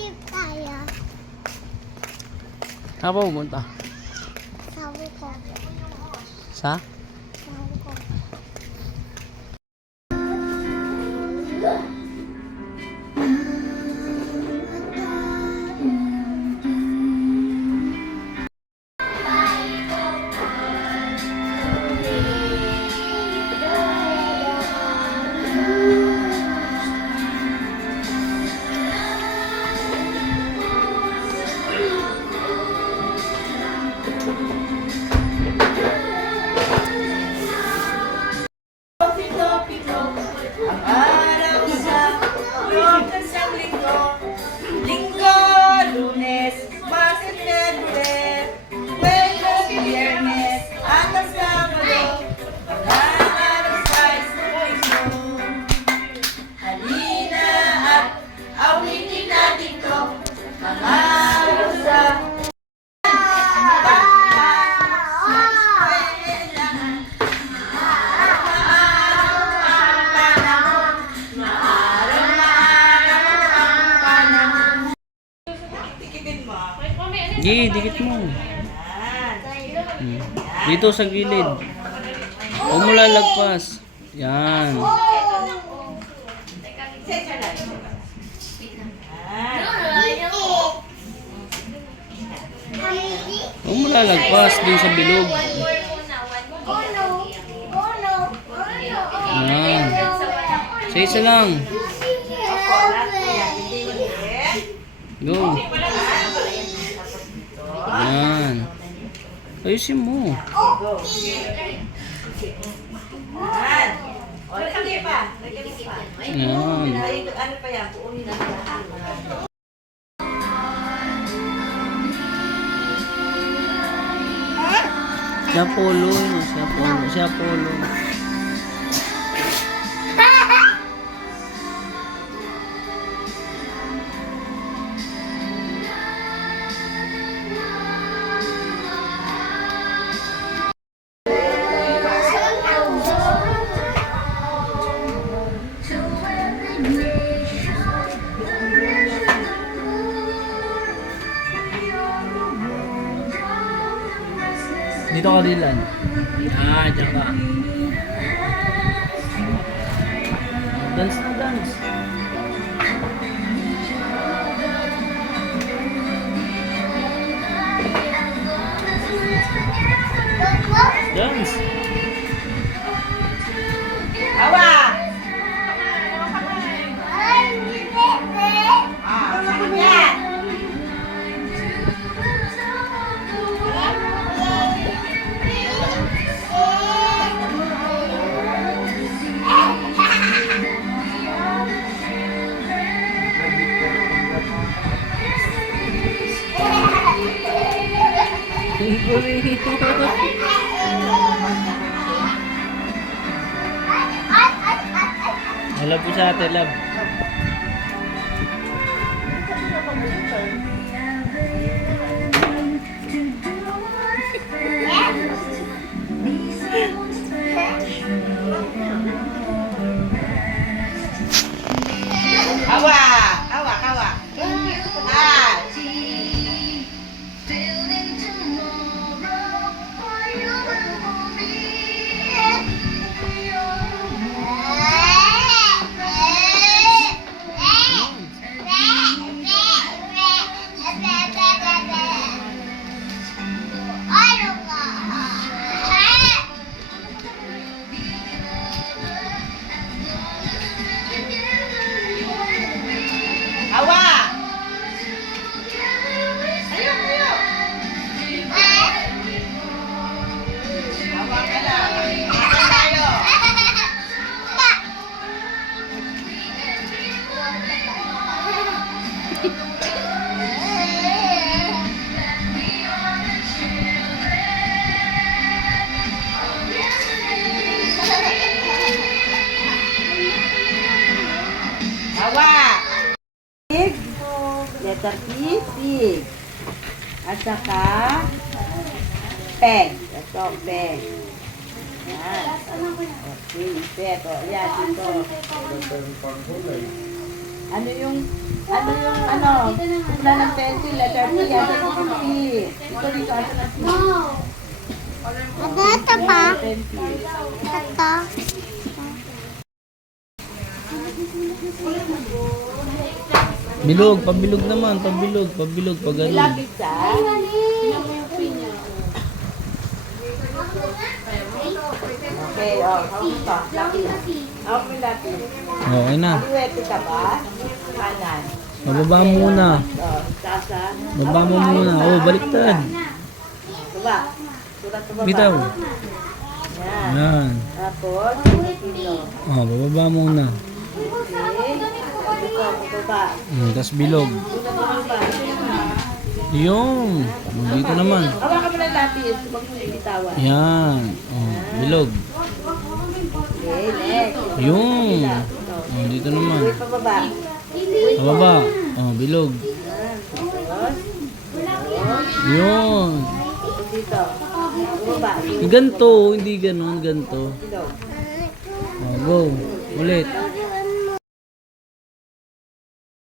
Jeep tayo. Saan pa pupunta? Sabi ko. Sa? Sabi ko. Gi, dikit mo. Dito sa gilid. Huwag mo lalagpas. Yan. Huwag mo lalagpas din sa bilog. Yan. Sa isa lang. Go. Yan. Ayusin mo. Yan. Siya polo. Siya polo. Siya polo. Dito ka Dylan. Ah, dyan ka. Dance na dance. Dance. Awa! Hello po sa ate, love. Awa! Awa, awa. Ah! Awa! Ayaw, ayaw! Awa ka lang. Awa tayo. Awa! Pig. Letter P, pig. At saka, peg. Ito, peg. Yan. Okay, peg. O, yan, dito. Ano yung, Wala ng pencil, letter P, asa ng P. Dito, asa ng P. Ada ito pa. Pencil. Ito. Bilog, pabilog naman, pabilog, pabilog, pag May ano. lapis sa? Okay, oh, hawak pa. Lapis. Hawak mo yung lapis. Okay na. Pwede ka ba? Kanan. Bababa muna. Oh, tasa. Baba mo muna. Oh, baliktad. Baba. Sulat sa baba. Bitaw. Yan. Yan. Tapos, dito. Oh, bababa muna. Okay. Dito, baba. Tapos bilog. Dito, baba. Yung. Dito naman. Hawakan mo ng lapis. Huwag mo ibitawan. Yan. Oh, bilog. Okay, next. Yung. Ito. Oh, dito naman. Uy, pababa. Pababa. Oh, bilog. Yan. Tapos, Yun. tapos dito. Baba. Ganto, hindi ganon, ganto. Dito. Oh, go. Ulit.